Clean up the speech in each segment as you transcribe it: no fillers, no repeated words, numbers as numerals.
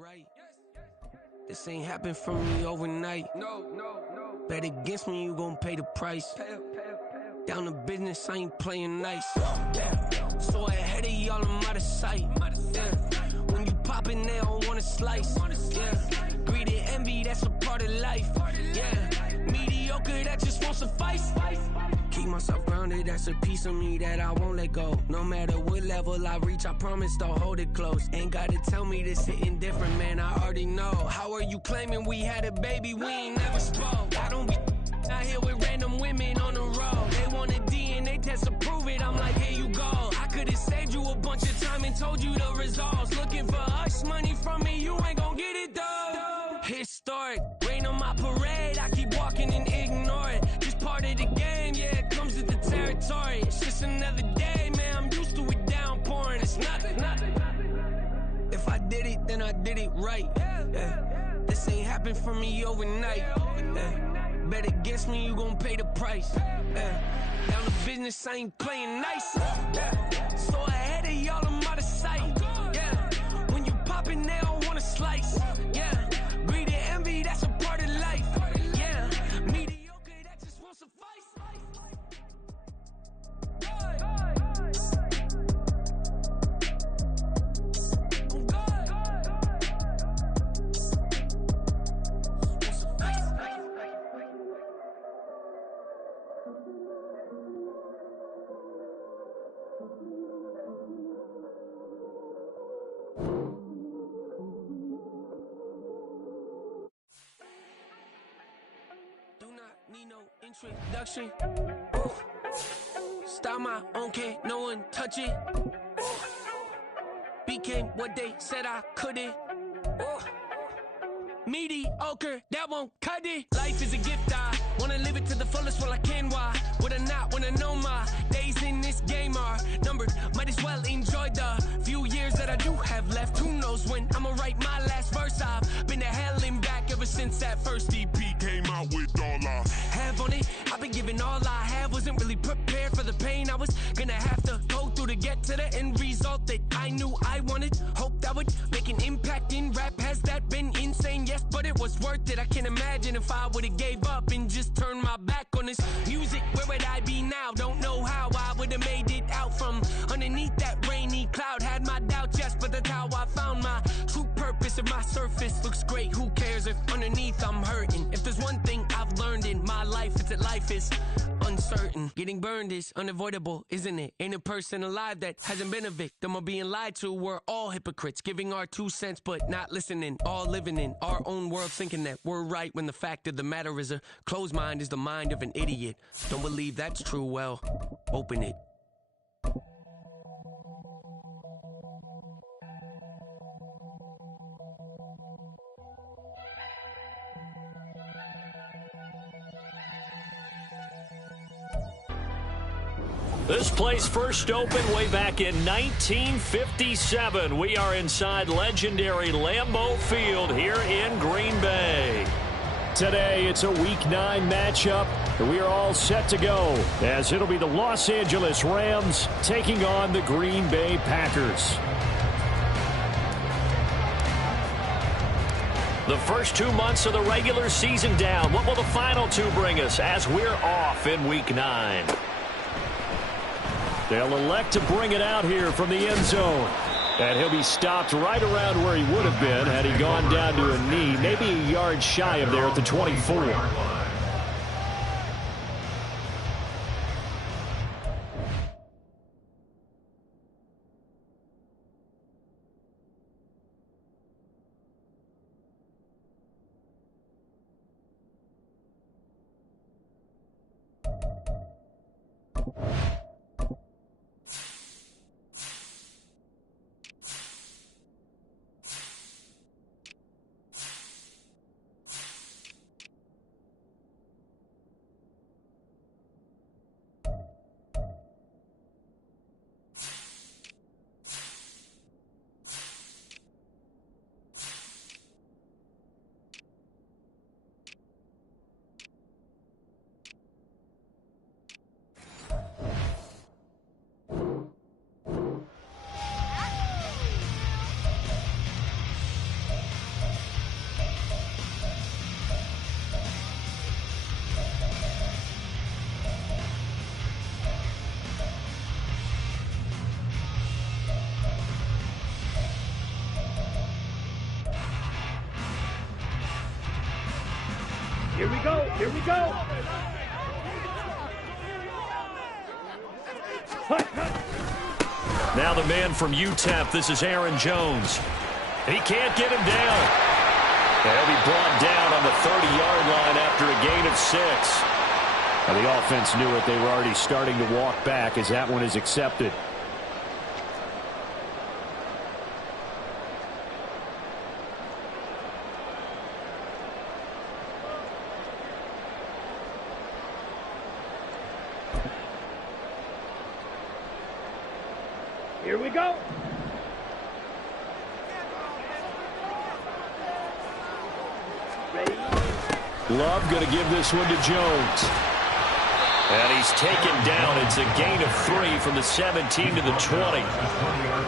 right. This ain't happen for me overnight. No. Bet against me, you gon' pay the price. Down to business, I ain't playing nice. So ahead of y'all, I'm out of sight. When you poppin', they don't wanna slice. Greed and envy, that's a part of life. Mediocre, that just won't suffice. Keep myself grounded, that's a piece of me that I won't let go. No matter what level I reach, I promise to hold it close. Ain't gotta tell me this hitting different, man, I already know. How are you claiming we had a baby, we ain't never spoke? I don't be out here with random women on the road. They want a DNA test to prove it, I'm like, here you go. I could've saved you a bunch of time and told you the results. Looking for hush money from me, you ain't gon' get it though. Historic, rain on my parade, I keep walking and ignore it. Just part of the game, yeah, it comes with the territory. It's just another day, man, I'm used to it downpouring. It's nothing. If I did it, then I did it right. This ain't happened for me overnight. Bet against me, you gon' pay the price. Down to business, I ain't playing nice. So ahead of y'all, I'm out of sight. When you poppin', they don't wanna slice. Greed and envy, that's a part of life. Mediocre, that just won't suffice. Do not need no introduction. Start my own, can't no one touch it. Became what they said I couldn't. Mediocre, that won't cut it. Life is a gift, I wanna live it to the fullest while I can. Why would I not wanna know my days in this game are numbered? Might as well enjoy the few years that I do have left. Who knows when I'ma write my last verse? I've been to hell and back ever since that first EP came out with all I have on it. I've been giving all I have, wasn't really prepared for the pain I was gonna have to go through to get to the end result that I knew I wanted. Hoped I would make an impact in rap. Has that been insane? Yes, but it was worth it. I can't imagine if I would've gave up and just turned my back on this music. Where would I be now? Don't know how I would've made it out from underneath that rainy cloud. Had my doubts, yes, but that's how I found my true purpose. If my surface looks great, who cares if underneath I'm hurting? If there's one thing I've learned in my life, it's that life is uncertain. Getting burned is unavoidable, isn't it? Ain't a person alive that hasn't been a victim of being lied to. We're all hypocrites, giving our 2 cents but not listening. All living in our own world, thinking that we're right when the fact of the matter is a closed mind is the mind of an idiot. Don't believe that's true? Well, open it. This place first opened way back in 1957. We are inside legendary Lambeau Field here in Green Bay. Today, it's a Week 9 matchup, and we are all set to go, as it'll be the Los Angeles Rams taking on the Green Bay Packers. The first 2 months of the regular season down. What will the final 2 bring us as we're off in Week 9? They'll elect to bring it out here from the end zone. And he'll be stopped right around where he would have been had he gone down to a knee, maybe a yard shy of there at the 24. Here we go. Now the man from UTEP, this is Aaron Jones. He can't get him down. He'll be brought down on the 30-yard line after a gain of 6. Now the offense knew it. They were already starting to walk back as that one is accepted. Here we go. Ready? Love going to give this one to Jones. And he's taken down. It's a gain of 3 from the 17 to the 20.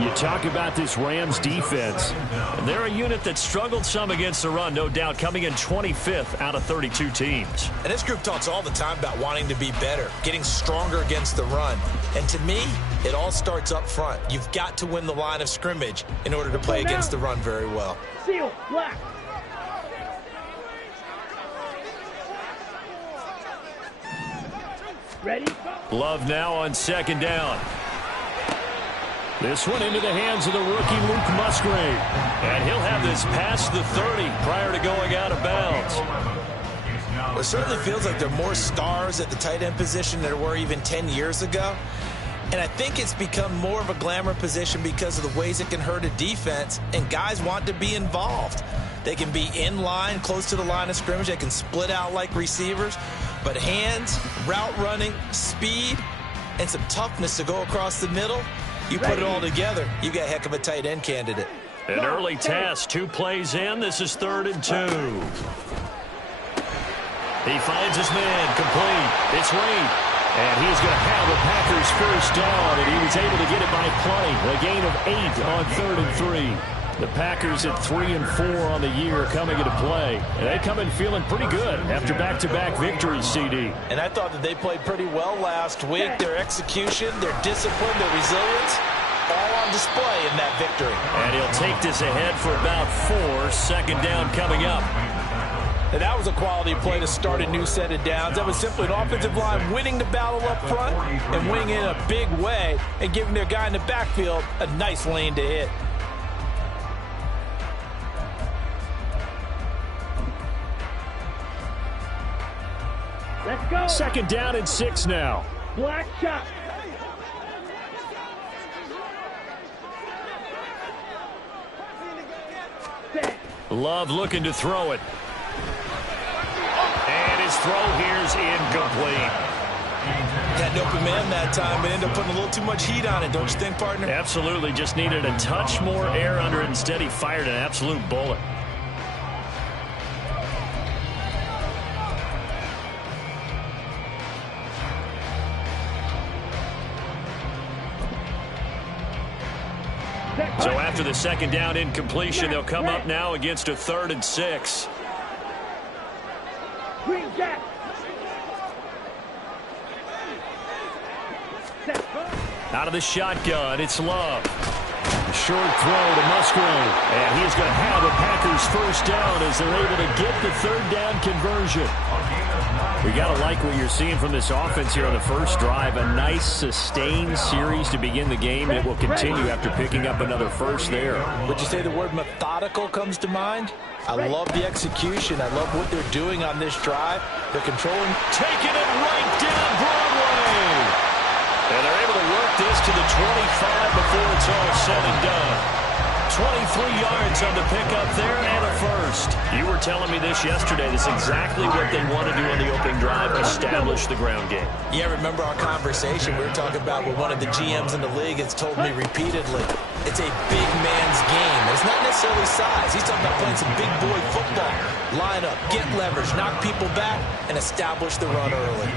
You talk about this Rams defense. And they're a unit that struggled some against the run, no doubt, coming in 25th out of 32 teams. And this group talks all the time about wanting to be better, getting stronger against the run. And to me, it all starts up front. You've got to win the line of scrimmage in order to play against the run very well. Seal, black. Ready? Love now on 2nd down. This one into the hands of the rookie Luke Musgrave. And he'll have this past the 30 prior to going out of bounds. Well, it certainly feels like there are more stars at the tight end position than there were even 10 years ago. And I think it's become more of a glamour position because of the ways it can hurt a defense, and guys want to be involved. They can be in line, close to the line of scrimmage. They can split out like receivers. But hands, route running, speed, and some toughness to go across the middle, you put it all together, you got a heck of a tight end candidate. An early task, 2 plays in. This is 3rd and 2. He finds his man, complete. It's Reed. And he's going to have the Packers first down, and he was able to get it by plenty. A gain of 8 on 3rd and 3. The Packers at 3 and 4 on the year coming into play. And they come in feeling pretty good after back-to-back victories, CD. And I thought that they played pretty well last week. Their execution, their discipline, their resilience, all on display in that victory. And he'll take this ahead for about 4. 2nd down coming up. And that was a quality play to start a new set of downs. That was simply an offensive line winning the battle up front and winning it in a big way and giving their guy in the backfield a nice lane to hit. Let's go. 2nd down and 6 now. Black shot. Love looking to throw it. And his throw here's incomplete. Had an open man that time, but ended up putting a little too much heat on it, don't you think, partner? Absolutely. Just needed a touch more air under it. Instead, he fired an absolute bullet. So after the 2nd down incompletion, they'll come up now against a 3rd and 6. Green jack. Out of the shotgun, it's Love. A short throw to Musgrave. And he's going to have a Packers first down as they're able to get the 3rd down conversion. We got to like what you're seeing from this offense here on the first drive. A nice, sustained series to begin the game. It will continue after picking up another first there. Would you say the word methodical comes to mind? I love the execution. I love what they're doing on this drive. They're controlling. Taking it right down Broadway. And they're able to work this to the 25 before it's all said and done. 23 yards on the pickup there and a first. You were telling me this yesterday. This is exactly what they want to do on the opening drive, establish the ground game. Yeah, remember our conversation. We were talking about what one of the GMs in the league has told me repeatedly. It's a big man's game. It's not necessarily size. He's talking about playing some big boy football. Line up, get leverage, knock people back, and establish the run early.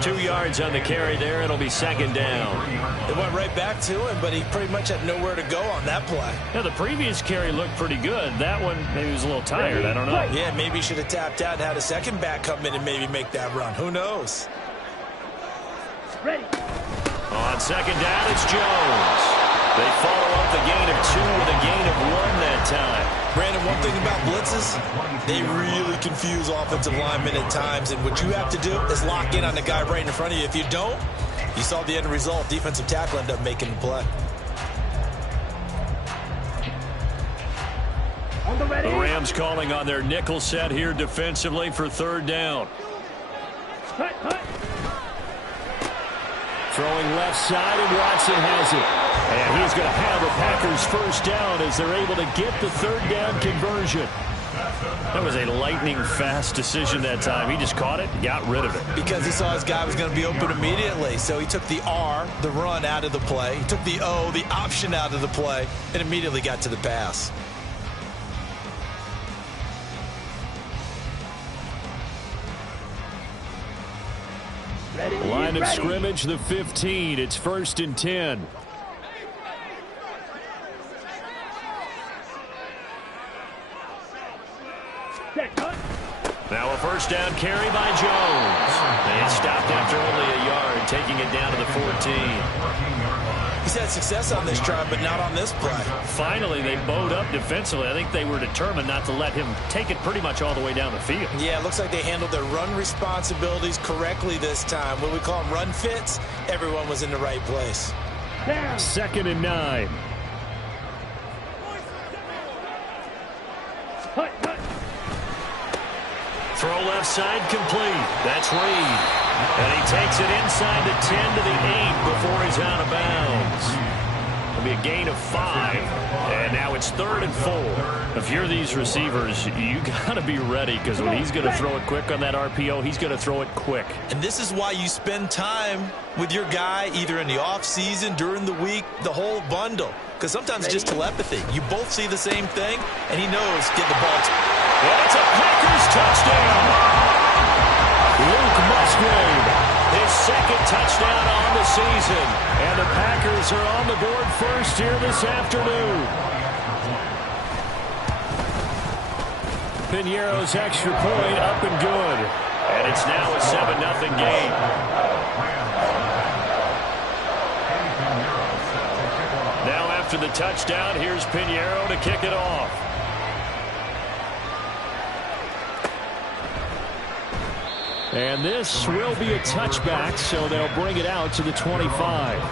2 yards on the carry there. It'll be 2nd down. It went right back to him, but he pretty much had nowhere to go on that play. Yeah, the previous carry looked pretty good. That one, maybe he was a little tired. I don't know. Yeah, maybe he should have tapped out and had a second back come in and maybe make that run. Who knows? Ready. On 2nd down, it's Jones. They follow up the gain of 2 with a gain of 1 that time. Brandon, one thing about blitzes, they really confuse offensive linemen at times, and what you have to do is lock in on the guy right in front of you. If you don't, you saw the end result. Defensive tackle ended up making the play. The Rams calling on their nickel set here defensively for 3rd down. Throwing left side, and Watson has it. And he's going to have the Packers 1st down as they're able to get the 3rd down conversion. That was a lightning-fast decision that time. He just caught it and got rid of it. Because he saw his guy was going to be open immediately. So he took the R, the run, out of the play. He took the O, the option, out of the play, and immediately got to the pass. Line of scrimmage, the 15. It's 1st and 10. Now a 1st down carry by Jones. And it's stopped after only a yard, taking it down to the 14. He's had success on this drive, but not on this play. Finally, they bowed up defensively. I think they were determined not to let him take it pretty much all the way down the field. Yeah, it looks like they handled their run responsibilities correctly this time. What we call them run fits, everyone was in the right place. 2nd and 9. Throw left side complete. That's Reed. And he takes it inside the 10 to the 8 before he's out of bounds. It'll be a gain of 5. And now it's 3rd and 4. If you're these receivers, you got to be ready, because when he's going to throw it quick on that RPO, he's going to throw it quick. And this is why you spend time with your guy either in the offseason, during the week, the whole bundle. Because sometimes it's just telepathy. You both see the same thing, and he knows get the ball. And it's a Packers touchdown. Luke Musgrave, his 2nd touchdown on the season. And the Packers are on the board first here this afternoon. Piñeiro's extra point up and good. And it's now a 7-0 game. Now after the touchdown, here's Piñeiro to kick it off. And this will be a touchback, so they'll bring it out to the 25.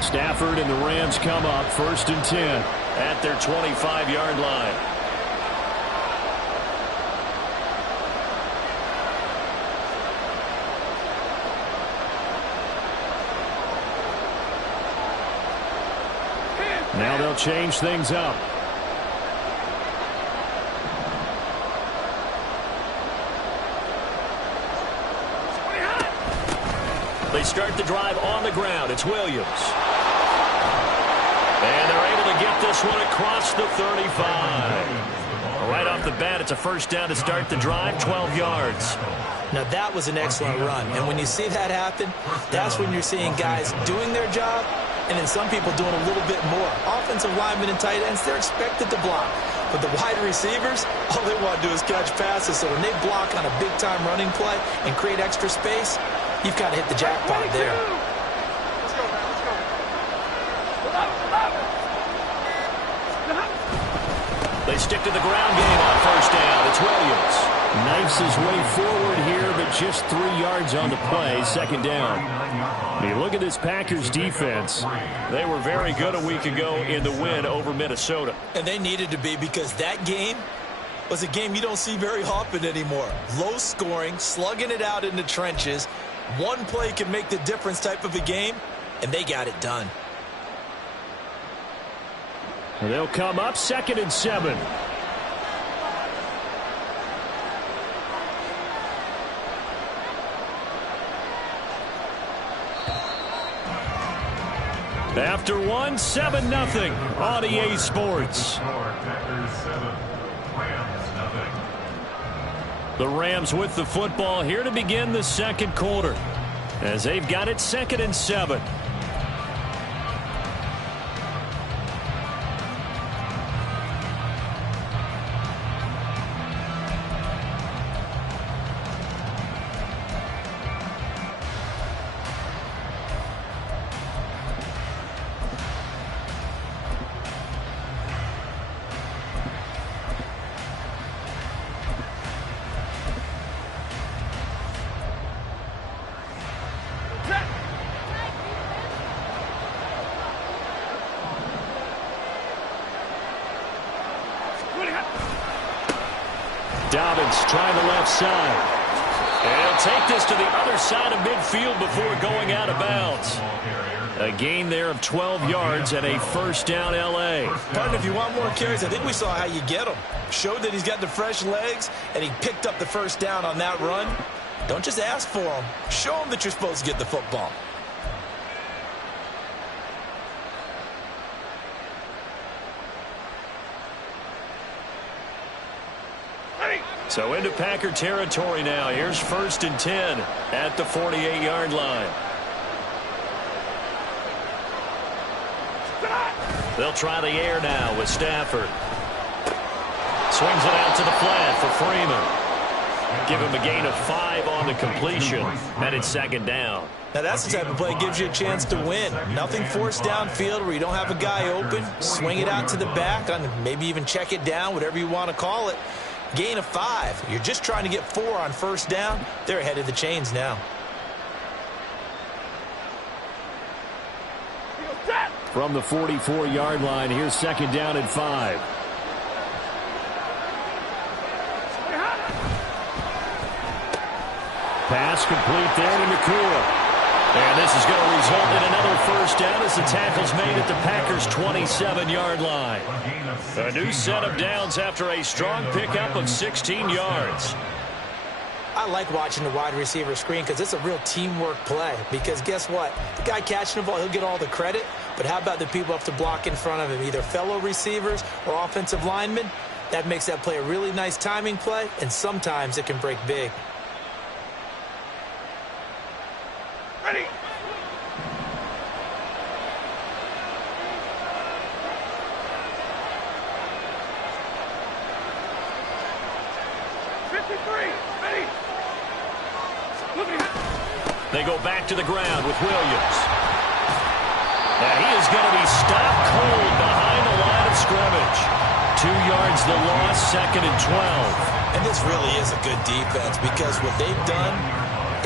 Stafford and the Rams come up 1st and 10 at their 25-yard line. Now they'll change things up. They start the drive on the ground. It's Williams. And they're able to get this one across the 35. Right off the bat, it's a 1st down to start the drive, 12 yards. Now, that was an excellent run. And when you see that happen, that's when you're seeing guys doing their job, and then some people doing a little bit more. Offensive linemen and tight ends, they're expected to block. But the wide receivers, all they want to do is catch passes. So when they block on a big-time running play and create extra space, you've kind of hit the jackpot there. Let's go, man. Let's go. They stick to the ground game on 1st down. It's Williams. Knifes his way forward here, but just 3 yards on the play. 2nd down. You look at this Packers defense. They were very good a week ago in the win over Minnesota. And they needed to be, because that game was a game you don't see very often anymore. Low scoring, slugging it out in the trenches. One play can make the difference type of a game, and they got it done. They'll come up 2nd and 7. After one, 7-0 on EA Sports. The Rams with the football here to begin the 2nd quarter. as they've got it 2nd and 7. Dobbins trying the left side. And he'll take this to the other side of midfield before going out of bounds. A gain there of 12 yards and a first down L.A. Partner, if you want more carries, I think we saw how you get him. Showed that he's got the fresh legs, and he picked up the first down on that run. Don't just ask for him. Show him that you're supposed to get the football. So into Packer territory now. Here's 1st and 10 at the 48-yard line. They'll try the air now with Stafford. Swings it out to the flat for Freeman. Give him a gain of 5 on the completion, and it's 2nd down. Now that's the type of play that gives you a chance to win. Nothing forced downfield where you don't have a guy open. Swing it out to the back, maybe even check it down, whatever you want to call it. Gain of 5. You're just trying to get 4 on first down. They're ahead of the chains now. From the 44-yard line, here's 2nd down and 5. Pass complete there to Nakua. And this is going to result in another first down as the tackle's made at the Packers' 27-yard line. A new set of downs after a strong pickup of 16 yards. I like watching the wide receiver screen because it's a real teamwork play. Because guess what? The guy catching the ball, he'll get all the credit. But how about the people who have to block in front of him, either fellow receivers or offensive linemen? That makes that play a really nice timing play, and sometimes it can break big. Ready. They go back to the ground with Williams. Now he is going to be stopped cold behind the line of scrimmage. 2 yards the loss, 2nd and 12. And this really is a good defense because what they've done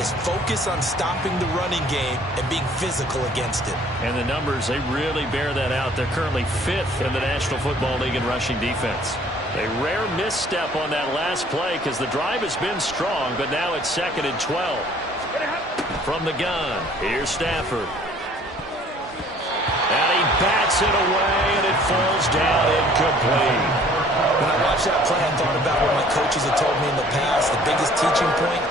is focus on stopping the running game and being physical against it. And the numbers, they really bear that out. They're currently 5th in the National Football League in rushing defense. A rare misstep on that last play because the drive has been strong, but now it's 2nd and 12. From the gun, here's Stafford. And he bats it away, and it falls down incomplete. When I watched that play, I thought about what my coaches had told me in the past. The biggest teaching point,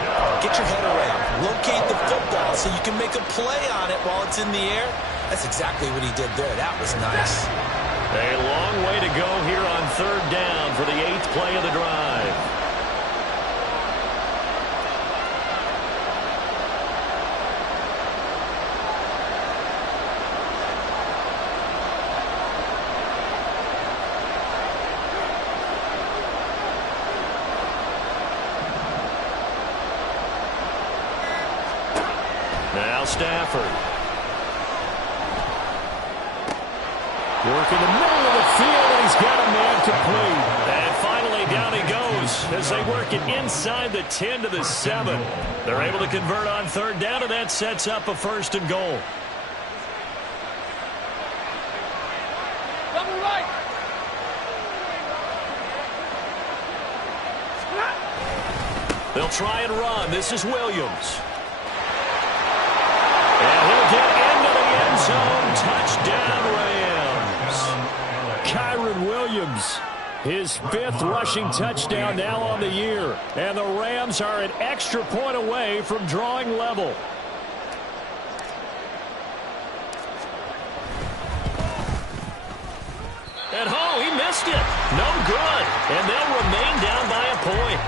get your head around. Locate the football so you can make a play on it while it's in the air. That's exactly what he did there. That was nice. A long way to go here on 3rd down for the 8th play of the drive. Now Stafford. Work in the middle of the field, and he's got a man complete. And finally down he goes as they work it inside the 10 to the 7. They're able to convert on 3rd down, and that sets up a 1st and goal. Double right. They'll try and run. This is Williams. And he'll get into the end zone. Touchdown, Rams. Kyron Williams, his 5th rushing touchdown now on the year. And the Rams are an extra point away from drawing level. And he missed it. No good. And they'll remain down by a point.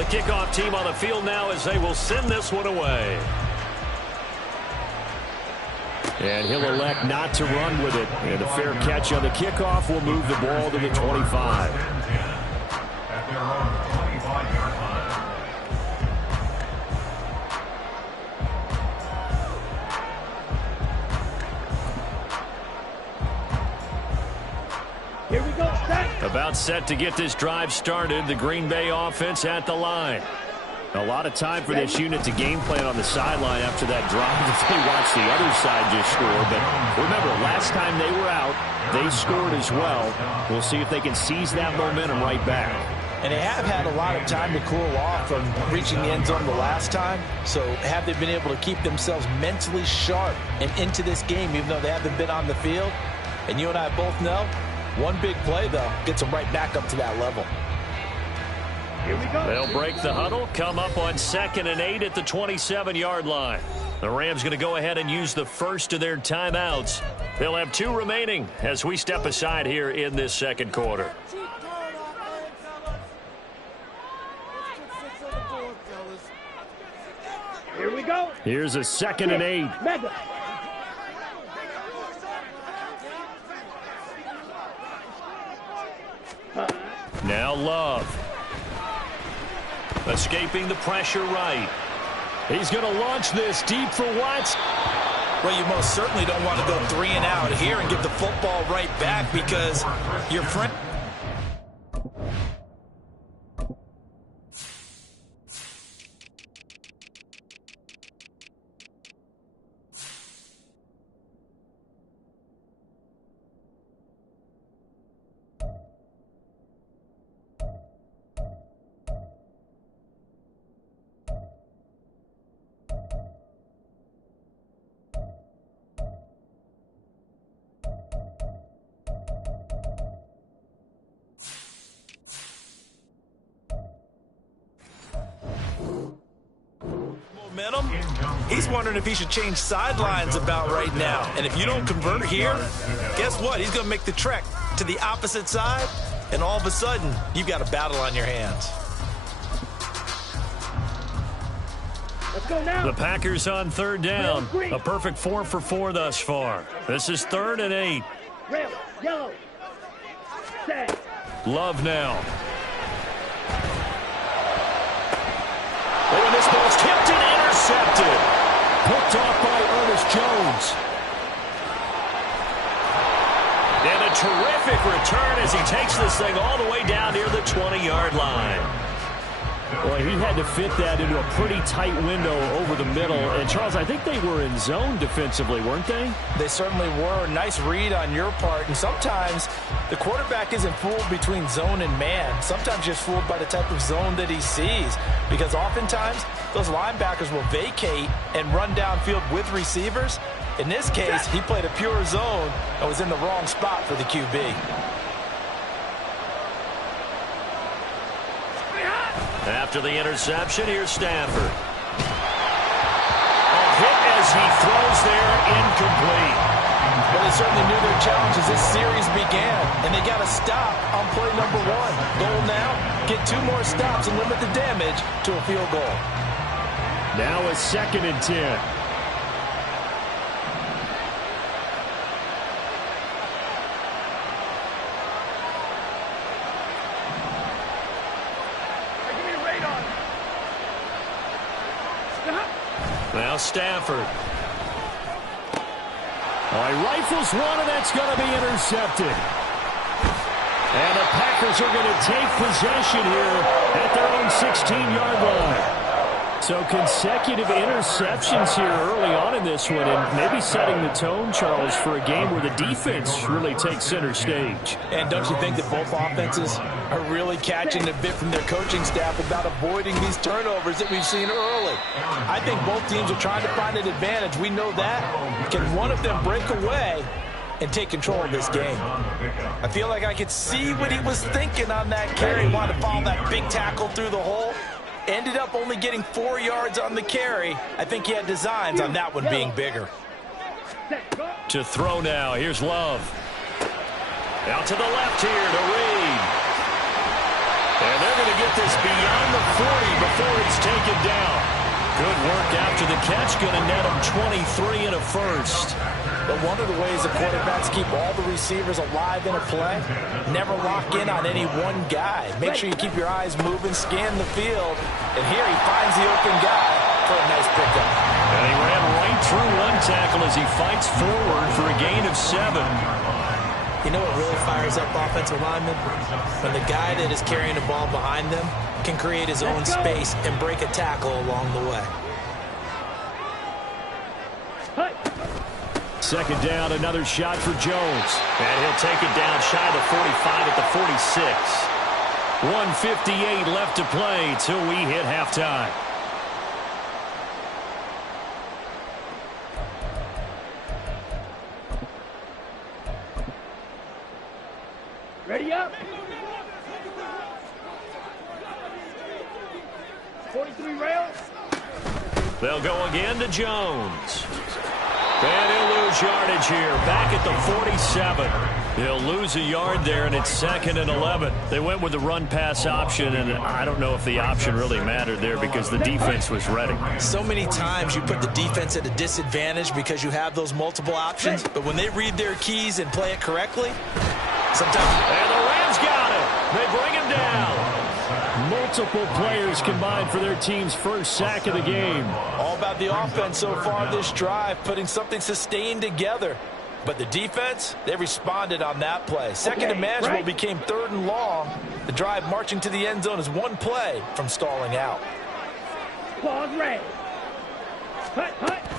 The kickoff team on the field now as they will send this one away. And he'll elect not to run with it. And a fair catch on the kickoff will move the ball to the 25. Here we go, set. About set to get this drive started. The Green Bay offense at the line. A lot of time for this unit to game plan on the sideline after that drive if they watch the other side just score. But remember, last time they were out, they scored as well. We'll see if they can seize that momentum right back. And they have had a lot of time to cool off from reaching the end zone the last time. So have they been able to keep themselves mentally sharp and into this game even though they haven't been on the field? And you and I both know, one big play, though, gets them right back up to that level. Here we go. They'll break the huddle, come up on 2nd and 8 at the 27-yard line. The Rams going to go ahead and use the first of their timeouts. They'll have 2 remaining as we step aside here in this second quarter. Here we go. Here's a 2nd and 8. Mega. Now Love. Escaping the pressure right. He's going to launch this deep for Watts. Well, you most certainly don't want to go 3 and out here and give the football right back because your friend... momentum. He's wondering if he should change sidelines about right now. And if you don't convert here, guess what? He's going to make the trek to the opposite side, and all of a sudden, you've got a battle on your hands. Let's go now. The Packers on 3rd down. A perfect 4 for 4 thus far. This is 3rd and 8. Red, yellow. Set. Love now. Oh, and this ball's tipped and intercepted. Picked off by Ernest Jones. And a terrific return as he takes this thing all the way down near the 20-yard line. Well, he had to fit that into a pretty tight window over the middle. And, Charles, I think they were in zone defensively, weren't they? They certainly were. Nice read on your part. And sometimes the quarterback isn't fooled between zone and man. Sometimes just fooled by the type of zone that he sees. Because oftentimes, those linebackers will vacate and run downfield with receivers. In this case, he played a pure zone and was in the wrong spot for the QB. After the interception, here's Stafford. A hit as he throws there, incomplete. Well, they certainly knew their challenge as this series began, and they got to stop on play number 1. Goal now, get 2 more stops and limit the damage to a field goal. Now a 2nd and 10. Now Stafford. All right, rifles one, and that's going to be intercepted. And the Packers are going to take possession here at their own 16-yard line. So consecutive interceptions here early on in this one, and maybe setting the tone, Charles, for a game where the defense really takes center stage. And don't you think that both offenses are really catching a bit from their coaching staff about avoiding these turnovers that we've seen early? I think both teams are trying to find an advantage. We know that. Can one of them break away and take control of this game? I feel like I could see what he was thinking on that carry. He wanted to follow that big tackle through the hole. Ended up only getting 4 yards on the carry. I think he had designs on that one being bigger. To throw now. Here's Love. Out to the left here to Reed. And they're looking to get this beyond the 40 before he's taken down. Good work after the catch. Going to net him 23 and a first. But one of the ways the quarterbacks keep all the receivers alive in a play, never lock in on any one guy. Make sure you keep your eyes moving, scan the field, and here he finds the open guy for a nice pickup. And he ran right through one tackle as he fights forward for a gain of 7. You know what really fires up offensive linemen? When the guy that is carrying the ball behind them can create his own space and break a tackle along the way. Second down, another shot for Jones. And he'll take it down shy of the 45 at the 46. 1:58 left to play till we hit halftime. Ready up. 43 rails. They'll go again to Jones. And he'll lose yardage here. Back at the 47. He'll lose a yard there, and it's 2nd and 11. They went with the run-pass option, and I don't know if the option really mattered there because the defense was ready. So many times you put the defense at a disadvantage because you have those multiple options, but when they read their keys and play it correctly, sometimes... And the Rams got him. They bring him down. Multiple players combined for their team's first sack of the game. All about the offense so far this drive, putting something sustained together. But the defense, they responded on that play. Second and manageable became 3rd and long. The drive marching to the end zone is one play from stalling out. Claws ready.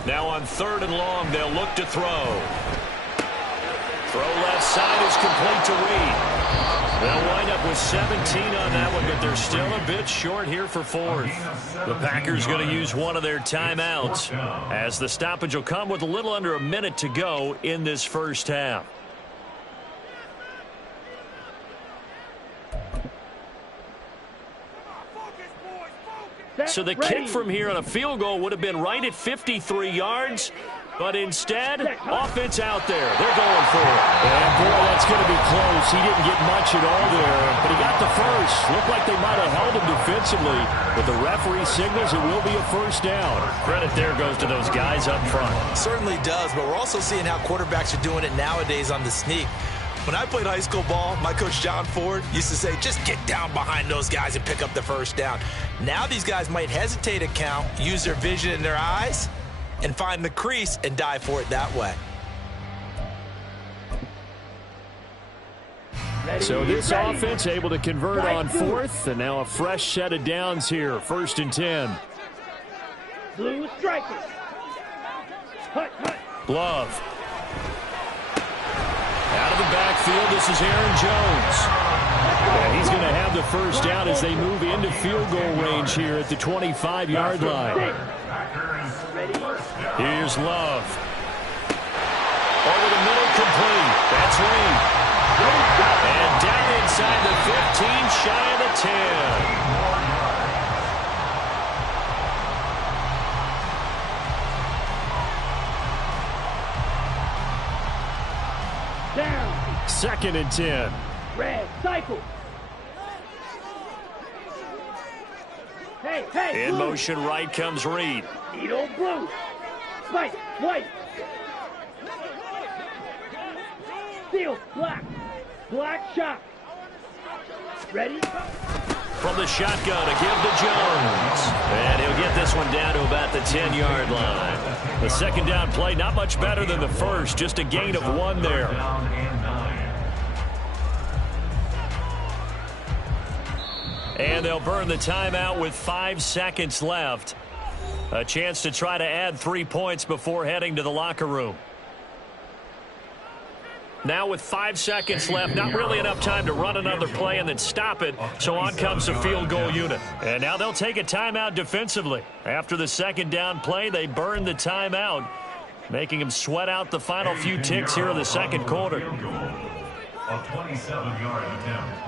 Now on 3rd and long, they'll look to throw. Throw left side is complete to Reed. They'll wind up with 17 on that one, but they're still a bit short here for 4th. The Packers going to use one of their timeouts as the stoppage will come with a little under a minute to go in this first half. So the kick from here on a field goal would have been right at 53 yards. But instead, offense out there. They're going for it. And boy, that's going to be close. He didn't get much at all there, but he got the first. Looked like they might have held him defensively, but the referee signals it will be a first down. Credit there goes to those guys up front. Certainly does, but we're also seeing how quarterbacks are doing it nowadays on the sneak. When I played high school ball, my coach John Ford used to say, just get down behind those guys and pick up the first down. Now these guys might hesitate to count, use their vision in their eyes, and find the crease and dive for it that way. So this offense able to convert on 4th, and now a fresh set of downs here. 1st and 10. Blue strikers. Love. Out of the backfield, this is Aaron Jones. And he's going to have the first down as they move into field goal range here at the 25-yard line. Here's Love. Over the middle, complete. That's Reed. And down inside the 15, shy of the 10. Down. 2nd and 10. Red, cycle. Hey, In blue. motion right comes Reed. Needle blue. White, white. Steel, black. Black shot. Ready? From the shotgun, a give to Jones. And he'll get this one down to about the 10-yard line. The second down play, not much better than the first, just a gain of 1 there. And they'll burn the timeout with 5 seconds left. A chance to try to add 3 points before heading to the locker room. Now with 5 seconds left, not really enough time to run another play and then stop it, so on comes the field goal unit. And now they'll take a timeout defensively. After the second down play, they burn the timeout, making them sweat out the final few ticks here in the second quarter. A 27-yard attempt.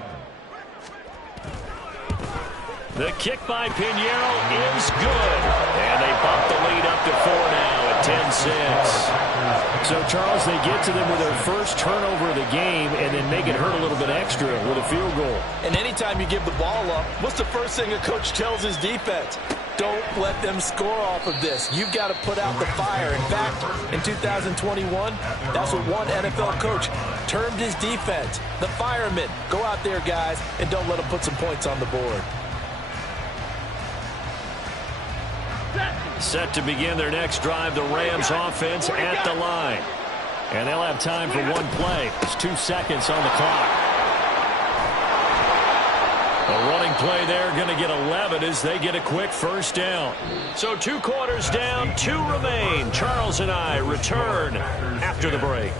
The kick by Pinheiro is good. And they bump the lead up to 4 now at 10-6. So, Charles, they get to them with their first turnover of the game and then make it hurt a little bit extra with a field goal. And anytime you give the ball up, what's the first thing a coach tells his defense? Don't let them score off of this. You've got to put out the fire. In fact, in 2021, that's what one NFL coach termed his defense. The firemen. Go out there, guys, and don't let them put some points on the board. Set to begin their next drive, the Rams offense at the line. And they'll have time for one play. There's 2 seconds on the clock. A running play there, going to get 11 as they get a quick first down. So 2 quarters down, 2 remain. Charles and I return after the break.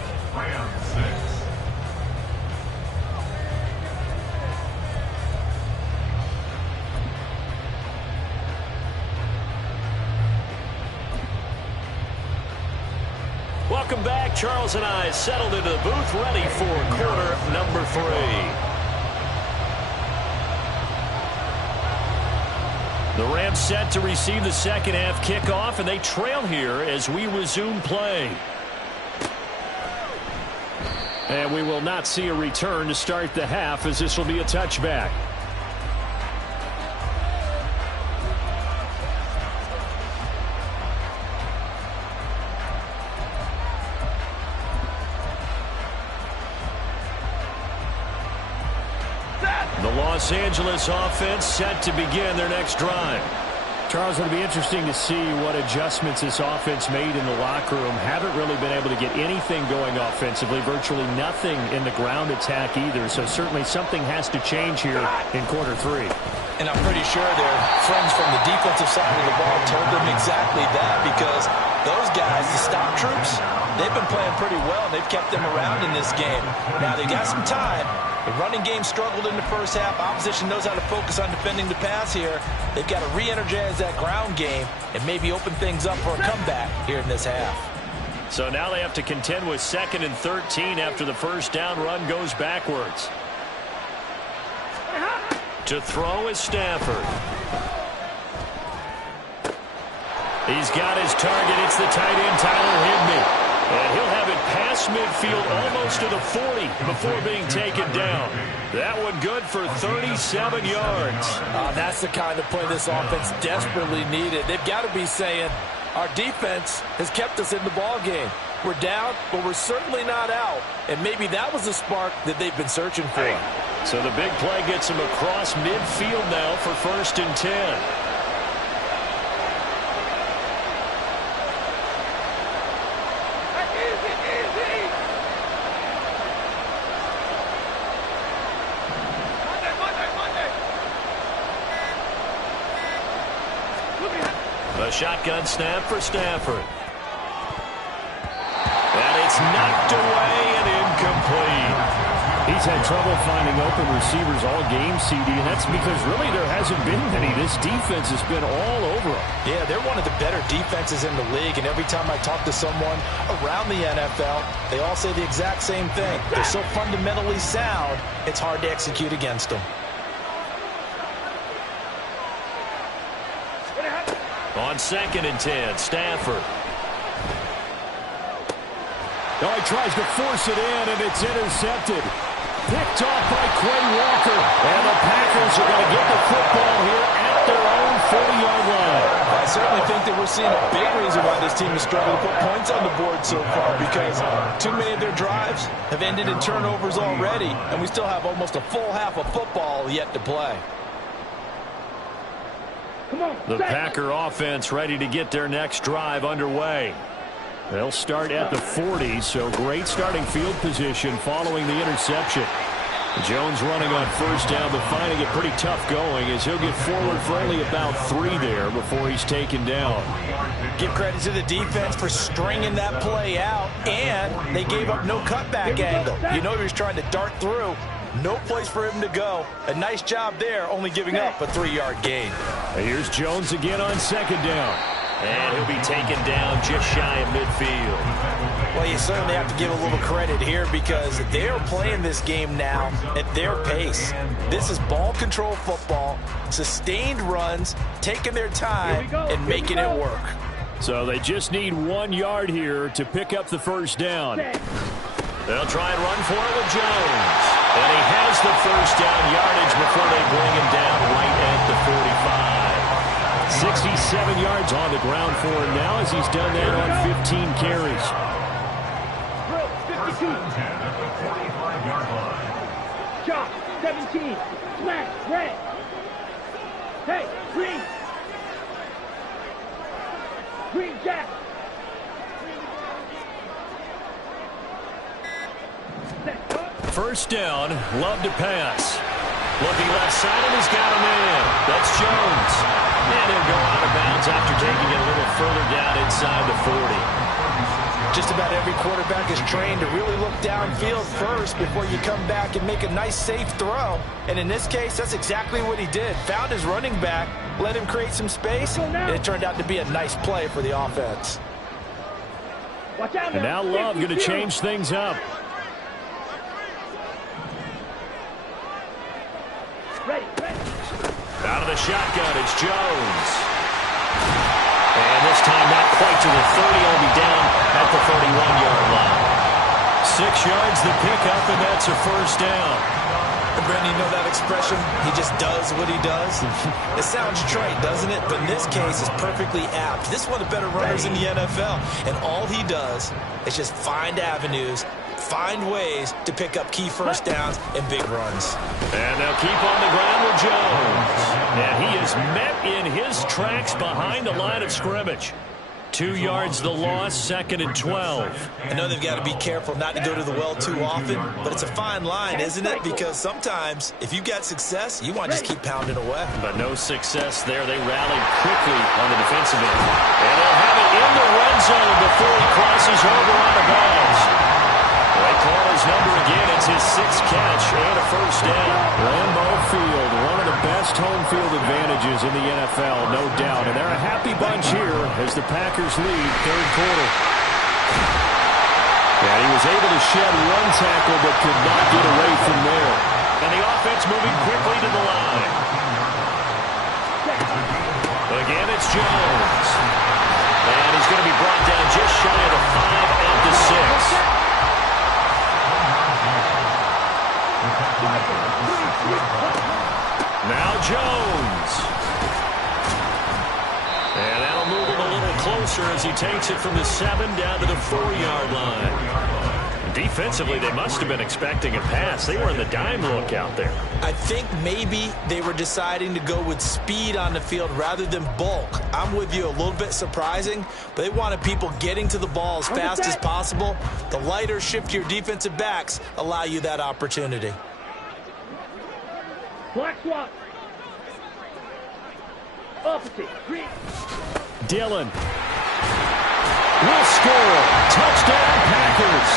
Welcome back. Charles and I settled into the booth, ready for quarter number 3. The Rams set to receive the second half kickoff, and they trail here as we resume play. And we will not see a return to start the half, as this will be a touchback. The Los Angeles offense set to begin their next drive. Charles, it'll be interesting to see what adjustments this offense made in the locker room. Haven't really been able to get anything going offensively, virtually nothing in the ground attack either. So certainly something has to change here in quarter 3. And I'm pretty sure their friends from the defensive side of the ball told them exactly that, because those guys, the stop troops, they've been playing pretty well. They've kept them around in this game. Now, they've got some time. The running game struggled in the first half. Opposition knows how to focus on defending the pass here. They've got to re-energize that ground game and maybe open things up for a comeback here in this half. So now they have to contend with 2nd and 13 after the first down run goes backwards. To throw is Stafford. He's got his target. It's the tight end, Tyler Higbee. And he'll have it past midfield almost to the 40 before being taken down. That one good for 37 yards. That's the kind of play this offense desperately needed. They've got to be saying, our defense has kept us in the ball game. We're down, but we're certainly not out. And maybe that was the spark that they've been searching for. So the big play gets him across midfield now for 1st and 10. A shotgun snap for Stafford. And it's knocked away and incomplete. He's had trouble finding open receivers all game, CD, and that's because really there hasn't been many. This defense has been all over them. Yeah, they're one of the better defenses in the league, and every time I talk to someone around the NFL, they all say the exact same thing. They're so fundamentally sound, it's hard to execute against them. On 2nd and 10, Stafford. Oh, he tries to force it in, and it's intercepted. Picked off by Quay Walker. And the Packers are going to get the football here at their own 40-yard line. I certainly think that we're seeing a big reason why this team has struggled to put points on the board so far, because too many of their drives have ended in turnovers already, and we still have almost a full half of football yet to play. The Packer offense ready to get their next drive underway. They'll start at the 40, so great starting field position following the interception. Jones running on 1st down, but finding it pretty tough going as he'll get forward for only about 3 there before he's taken down. Give credit to the defense for stringing that play out, and they gave up no cutback angle. You know he was trying to dart through. No place for him to go. A nice job there, only giving up a 3-yard gain. Here's Jones again on 2nd down. And he'll be taken down just shy of midfield. Well, you certainly have to give a little credit here because they're playing this game now at their pace. This is ball control football, sustained runs, taking their time, and making it work. So they just need 1 yard here to pick up the first down. They'll try and run for it with Jones. And he has the first down yardage before they bring him down right at the 45. 67 yards on the ground for him now as he's done that on 15 carries. 52. 45-yard line. Chop, 17. Smash, red. Hey, green. Green jack. First down, Love to pass. Looking left side, and he's got him in. That's Jones. And he'll go out of bounds after taking it a little further down inside the 40. Just about every quarterback is trained to really look downfield first before you come back and make a nice, safe throw. And in this case, that's exactly what he did. Found his running back, let him create some space, and it turned out to be a nice play for the offense. Watch out now. And now Love going to change things up. Ready. Out of the shotgun, it's Jones. And this time not quite to the 30, he'll be down at the 31-yard line. 6 yards the pickup, and that's a first down. And Brandon, you know that expression? He just does what he does. It sounds trite, doesn't it? But in this case, it's perfectly apt. This is one of the better runners in the NFL. And all he does is just find avenues, find ways to pick up key first downs and big runs. And they'll keep on the ground with Jones. And he is met in his tracks behind the line of scrimmage. 2 yards the loss, 2nd and 12. I know they've got to be careful not to go to the well too often, but it's a fine line, isn't it? Because sometimes, if you've got success, you want to just keep pounding away. But no success there. They rallied quickly on the defensive end. And they'll have it in the red zone before he crosses over out of bounds. They call his number again. It's his 6th catch and a first down. Lambeau Field, one of the best home field advantages in the NFL, no doubt. And they're a happy bunch here as the Packers lead third quarter. And he was able to shed one tackle but could not get away from there. And the offense moving quickly to the line. Again, it's Jones. And he's going to be brought down just shy of the 5 at the 6. Now Jones. And that'll move him a little closer as he takes it from the 7 down to the 4-yard line. Defensively, they must have been expecting a pass. They were in the dime look out there. I think maybe they were deciding to go with speed on the field rather than bulk. I'm with you, a little bit surprising, but they wanted people getting to the ball as fast as possible. The lighter, shiftier defensive backs allow you that opportunity. Black swap. Opposite. Green. Dillon will score. Touchdown, Packers.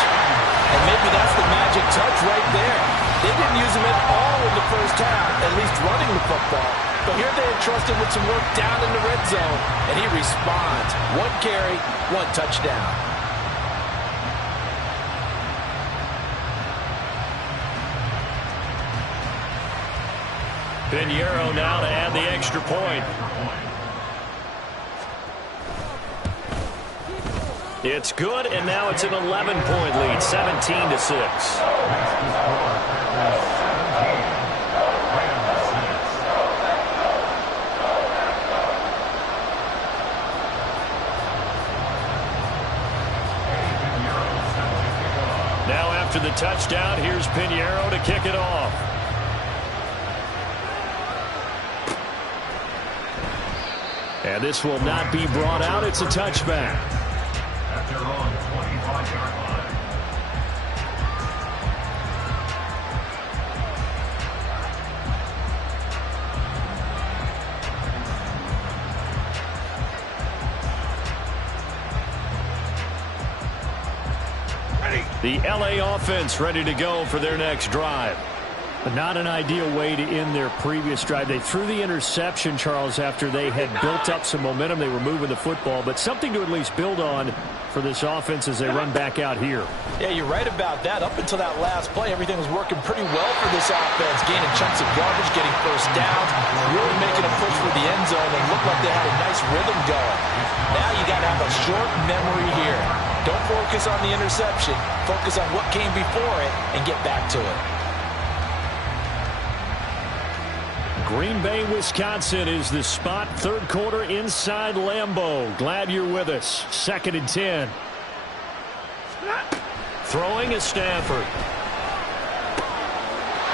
And maybe that's the magic touch right there. They didn't use him at all in the first half, at least running the football. But here they entrusted with some work down in the red zone, and he responds. 1 carry, 1 touchdown. Pinheiro now to add the extra point. It's good, and now it's an 11-point lead, 17-6. Now after the touchdown, here's Pinheiro to kick it off. And this will not be brought out. It's a touchback. After on the 25-yard line. The LA offense ready to go for their next drive. Not an ideal way to end their previous drive. They threw the interception, Charles, after they had built up some momentum. They were moving the football, but something to at least build on for this offense as they run back out here. Yeah, you're right about that. Up until that last play, everything was working pretty well for this offense, gaining chunks of garbage, getting first downs, really making a push for the end zone, and looked like they had a nice rhythm going. Now you got to have a short memory here. Don't focus on the interception. Focus on what came before it and get back to it. Green Bay, Wisconsin is the spot. Third quarter inside Lambeau. Glad you're with us. 2nd and 10. Throwing is Stafford.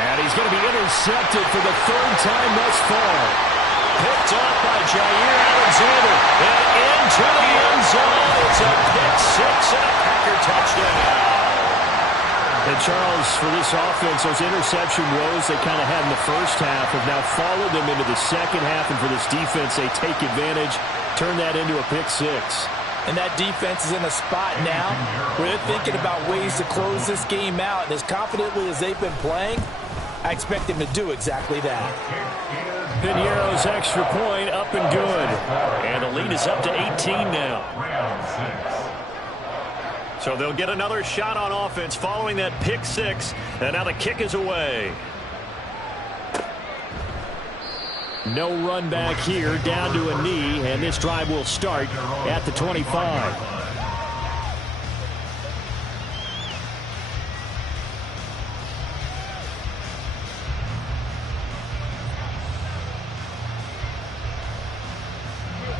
And he's going to be intercepted for the 3rd time thus far. Picked off by Jair Alexander. And into the end zone. It's a pick six and a Packer touchdown. And Charles, for this offense, those interception woes they kind of had in the first half have now followed them into the second half. And for this defense, they take advantage, turn that into a pick six. And that defense is in a spot now where they're thinking about ways to close this game out. And as confidently as they've been playing, I expect them to do exactly that. Piñeiro's extra point up and good. And the lead is up to 18 now. So they'll get another shot on offense following that pick six. And now the kick is away. No run back here, down to a knee, and this drive will start at the 25.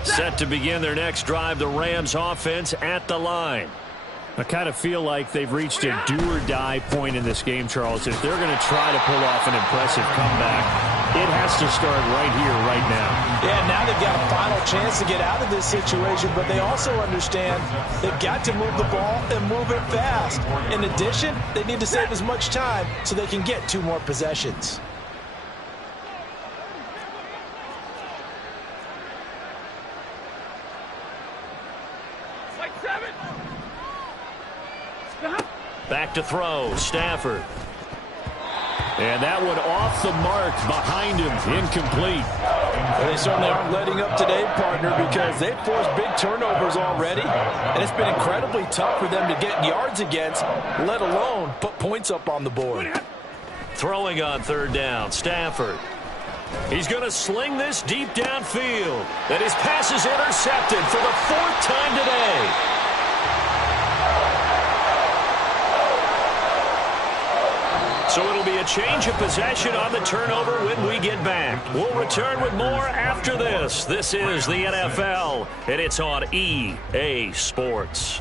Set to begin their next drive, the Rams offense at the line. I kind of feel like they've reached a do-or-die point in this game, Charles. If they're going to try to pull off an impressive comeback, it has to start right here, right now. Yeah, now they've got a final chance to get out of this situation, but they also understand they've got to move the ball and move it fast. In addition, they need to save as much time so they can get 2 more possessions. Back to throw, Stafford. And that one off the mark behind him, incomplete. Well, they certainly aren't letting up today, partner, because they've forced big turnovers already, and it's been incredibly tough for them to get yards against, let alone put points up on the board. Throwing on 3rd down, Stafford. He's going to sling this deep downfield. And his pass is intercepted for the 4th time today. So it'll be a change of possession on the turnover when we get back. We'll return with more after this. This is the NFL, and it's on EA Sports.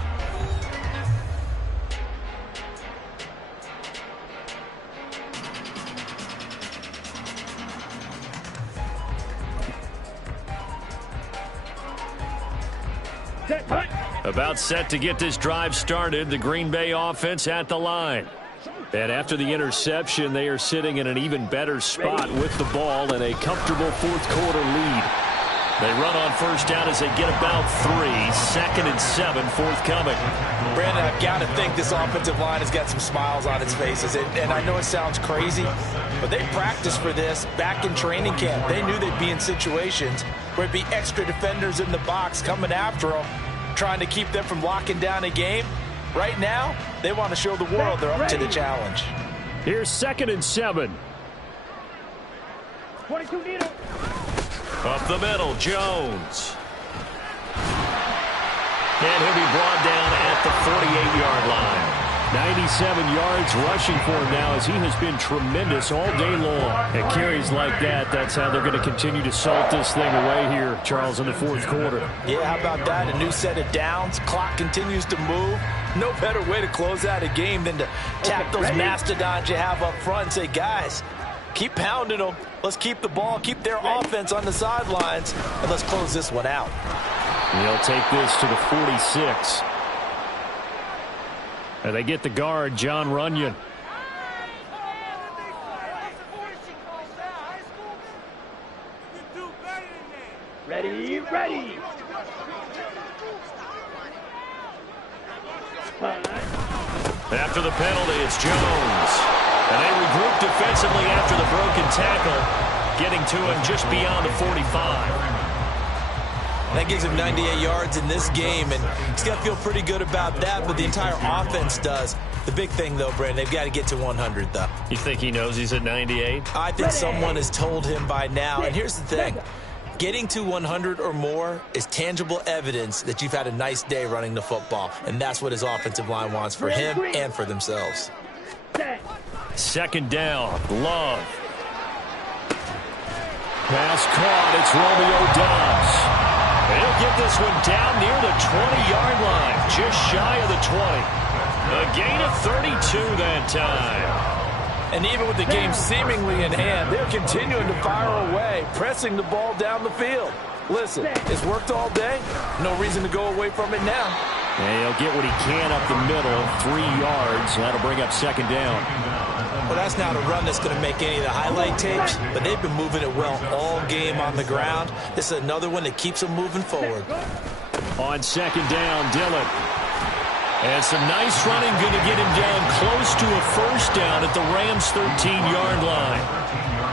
About set to get this drive started, the Green Bay offense at the line. And after the interception, they are sitting in an even better spot with the ball and a comfortable 4th quarter lead. They run on 1st down as they get about 3. 2nd and 7, forthcoming. Brandon, I've got to think this offensive line has got some smiles on its faces. And I know it sounds crazy, but they practiced for this back in training camp. They knew they'd be in situations where it'd be extra defenders in the box coming after them, trying to keep them from locking down a game. Right now, they want to show the world they're up to the challenge. Here's 2nd and 7. 22 needle. Up the middle, Jones. And he'll be brought down at the 48-yard line. 97 yards rushing for him now as he has been tremendous all day long. At carries like that, that's how they're going to continue to salt this thing away here, Charles, in the 4th quarter. Yeah, how about that? A new set of downs. Clock continues to move. No better way to close out a game than to tap those mastodons you have up front and say, guys, keep pounding them. Let's keep the ball, keep their offense on the sidelines, and let's close this one out. And they'll take this to the 46. And they get the guard, John Runyon. Ready, ready. After the penalty, it's Jones. And they regroup defensively after tackle, getting to him just beyond the 45. That gives him 98 yards in this game, and he's got to feel pretty good about that, but the entire offense does. The big thing, though, Brandon, they've got to get to 100, though. You think he knows he's at 98? I think someone has told him by now, and here's the thing. Getting to 100 or more is tangible evidence that you've had a nice day running the football, and that's what his offensive line wants for him and for themselves. Second down, Love. Pass caught, it's Romeo Doubs. He'll get this one down near the 20-yard line, just shy of the 20. A gain of 32 that time. And even with the game seemingly in hand, they're continuing to fire away, pressing the ball down the field. Listen, it's worked all day. No reason to go away from it now. And he'll get what he can up the middle, 3 yards. That'll bring up second down. Well, that's not a run that's going to make any of the highlight tapes, but they've been moving it well all game on the ground. This is another one that keeps them moving forward. On second down, Dillon. And some nice running, going to get him down close to a first down at the Rams' 13-yard line.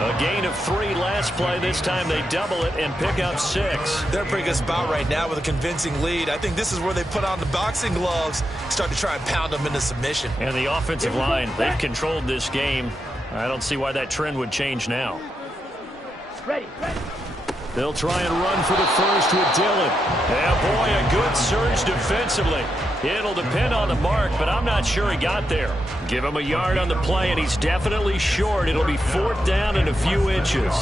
A gain of 3 last play. This time they double it and pick up 6. They're in a pretty good spot right now with a convincing lead. I think this is where they put on the boxing gloves, start to try and pound them into submission. And the offensive line, they've controlled this game. I don't see why that trend would change now. Ready. They'll try and run for the first with Dillon. Yeah, boy, a good surge defensively. It'll depend on the mark, but I'm not sure he got there. Give him a yard on the play, and he's definitely short. It'll be 4th down and a few inches.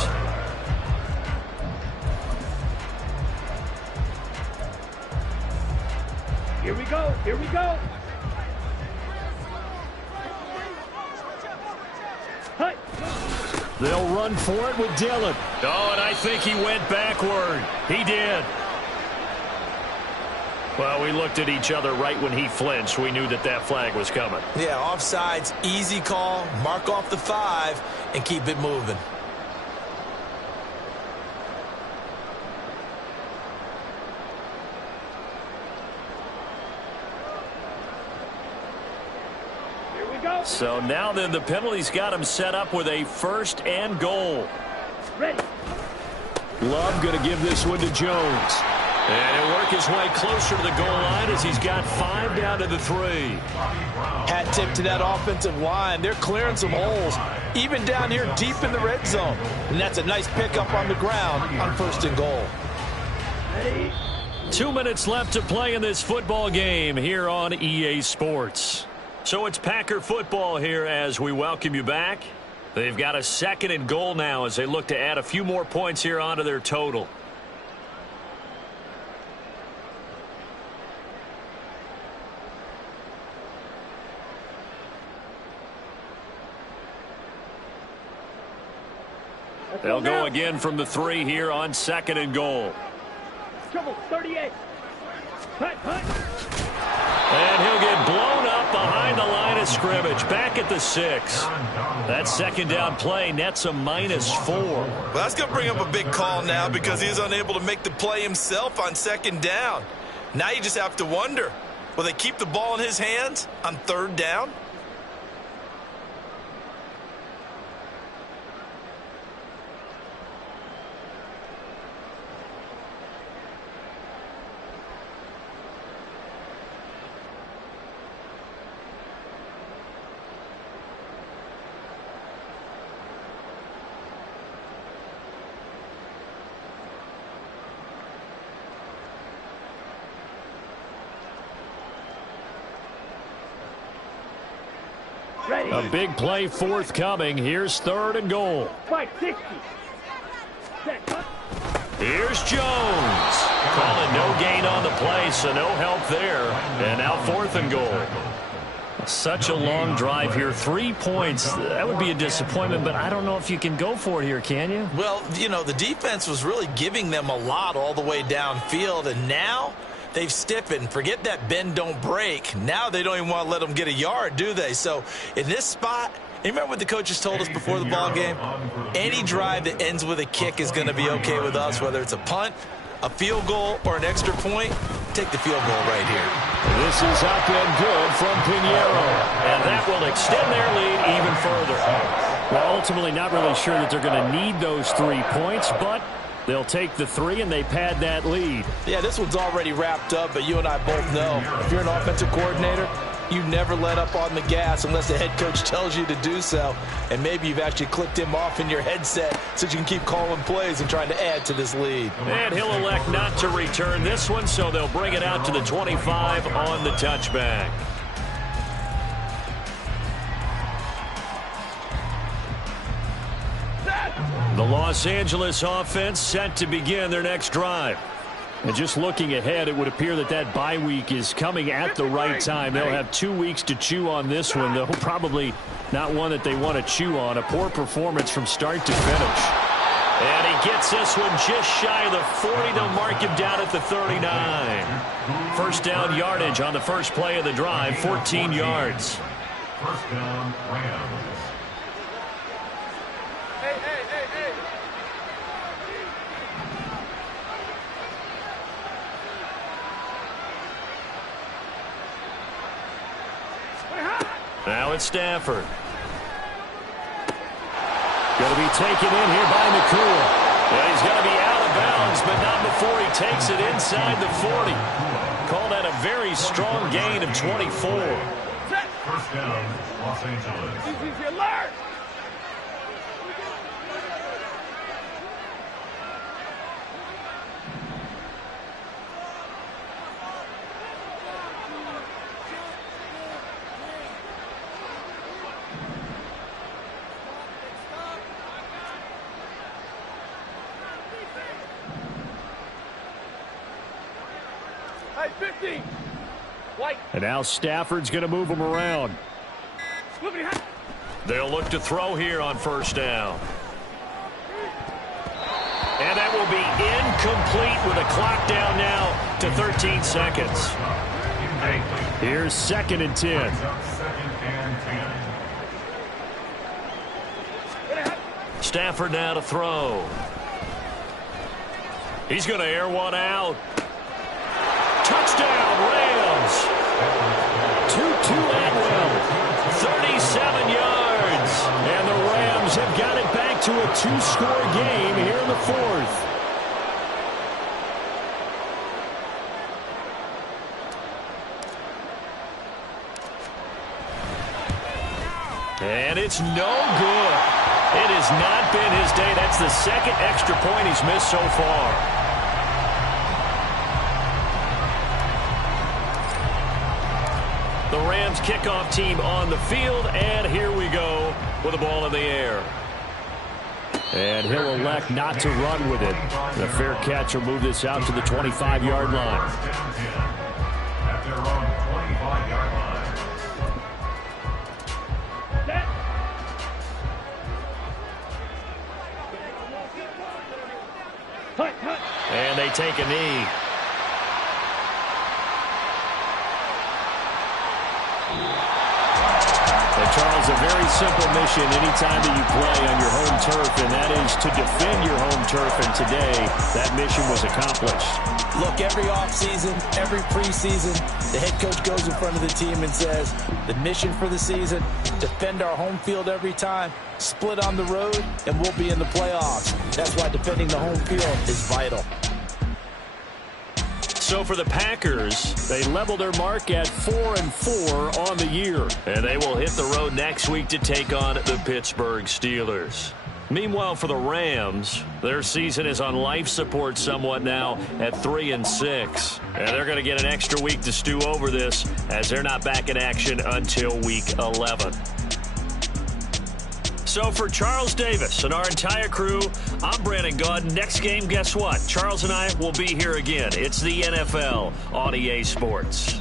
Here we go. Here we go. Hut. They'll run for it with Dillon. Oh, and I think he went backward. He did. Well, we looked at each other right when he flinched. We knew that that flag was coming. Yeah, offsides, easy call, mark off the 5, and keep it moving. Here we go. So now then the penalty's got him set up with a 1st and goal. Ready. Love going to give this one to Jones. And he'll work his way closer to the goal line as he's got 5 down to the 3. Hat tip to that offensive line. They're clearing some holes, even down here deep in the red zone. And that's a nice pickup on the ground on 1st and goal. Ready. 2 minutes left to play in this football game here on EA Sports. So it's Packer football here as we welcome you back. They've got a 2nd and goal now as they look to add a few more points here onto their total. They'll go again from the 3 here on 2nd and goal. Trouble. 38. Hut. And he'll get blown up behind the line of scrimmage. Back at the 6. That 2nd down play nets a -4. Well, that's going to bring up a big call now because he's unable to make the play himself on 2nd down. Now you just have to wonder, will they keep the ball in his hands on 3rd down? Ready. A big play forthcoming. Here's 3rd and goal. Fight. 60. Set. Hut. Here's Jones. Calling no gain on the play, so no help there. And now 4th and goal. Such a long drive here. 3 points. That would be a disappointment, but I don't know if you can go for it here, can you? Well, you know, the defense was really giving them a lot all the way downfield, and now they've stiffened. Forget that bend, don't break. Now they don't even want to let them get a yard, do they? So in this spot, you remember what the coaches told us before the ball game? Any drive that ends with a kick is going to be okay with us, whether it's a punt, a field goal, or an extra point. Take the field goal right here. This is up and good from Pinheiro. And that will extend their lead even further. Well, ultimately not really sure that they're going to need those 3 points, but they'll take the 3 and they pad that lead. Yeah, this one's already wrapped up, but you and I both know if you're an offensive coordinator, you never let up on the gas unless the head coach tells you to do so. And maybe you've actually clicked him off in your headset so you can keep calling plays and trying to add to this lead. And he'll elect not to return this one, so they'll bring it out to the 25 on the touchback. The Los Angeles offense set to begin their next drive. And just looking ahead, it would appear that that bye week is coming at the right time. They'll have 2 weeks to chew on this one, though probably not one that they want to chew on. A poor performance from start to finish. And he gets this one just shy of the 40. They'll mark him down at the 39. First down yardage on the first play of the drive, 14 yards. First down, Rams. Now it's Stafford. Going to be taken in here by McCool. And he's going to be out of bounds, but not before he takes it inside the 40. Call that a very strong gain of 24. First down, Los Angeles. Easy, alert! Hey, 50! White! And now Stafford's going to move him around. They'll look to throw here on first down. And that will be incomplete with a clock down now to 13 seconds. Here's 2nd and 10. Second and 10. Stafford now to throw. He's going to air one out. Touchdown, Rams. Tutu Atwell. 37 yards. And the Rams have got it back to a 2-score game here in the 4th. And it's no good. It has not been his day. That's the 2nd extra point he's missed so far. The Rams kickoff team on the field, and here we go with the ball in the air. And he'll elect not to run with it. The fair catch will move this out to the 25-yard line. First down, 10. At their own 25-yard line. And they take a knee. And Charles, a very simple mission anytime that you play on your home turf, and that is to defend your home turf. And today, that mission was accomplished. Look, every offseason, every preseason, the head coach goes in front of the team and says, the mission for the season, defend our home field every time, split on the road, and we'll be in the playoffs. That's why defending the home field is vital. So for the Packers, They level their mark at 4-4 on the year. and they will hit the road next week to take on the Pittsburgh Steelers. Meanwhile, for the Rams, their season is on life support somewhat now at 3-6. And they're going to get an extra week to stew over this as they're not back in action until week 11. So for Charles Davis and our entire crew, I'm Brandon Gaudin. Next game, guess what? Charles and I will be here again. It's the NFL on EA Sports.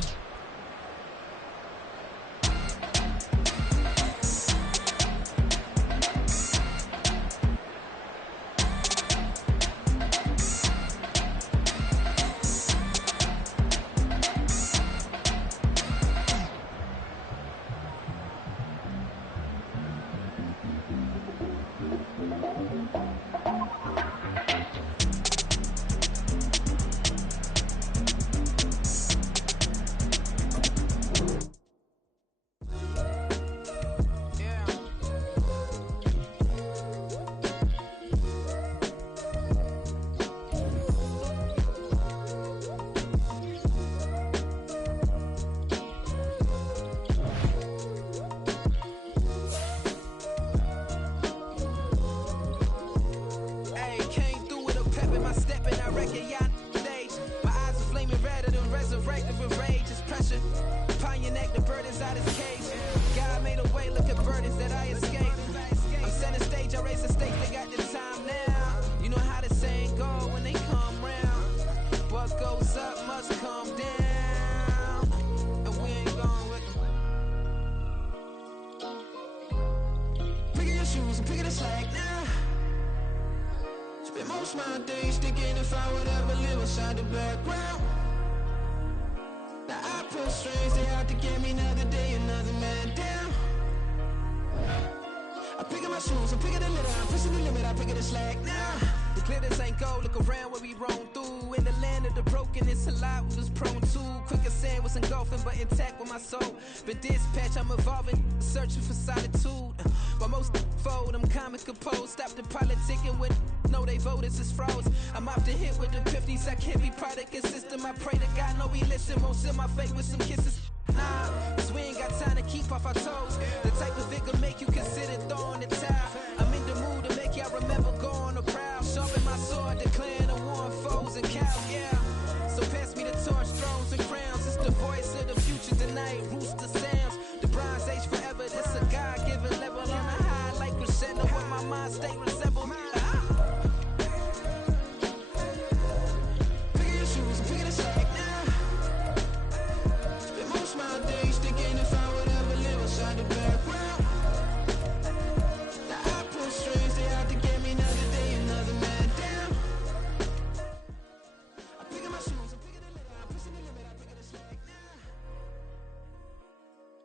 Spend most of my days thinking if I would ever live inside the background. Now I pull strings, they out to get me another day, another man down. I pick up my shoes, I'm picking the litter, I'm pushing the limit, I pick up the slack now. The glitters ain't gold, look around where we roam through. In the land of the broken, it's a lot we was prone to. Quicker sand was engulfing, but intact with my soul. But dispatch, I'm evolving, searching for solitude. But most fold, I'm comic composed. Stop the politicking when know they voters is frauds. I'm off the hit with the 50s, I can't be product and system. I pray to God, no, we listen, won't seal my fate with some kisses. Nah, cause we ain't got time to keep off our toes. The type of vigor make you consider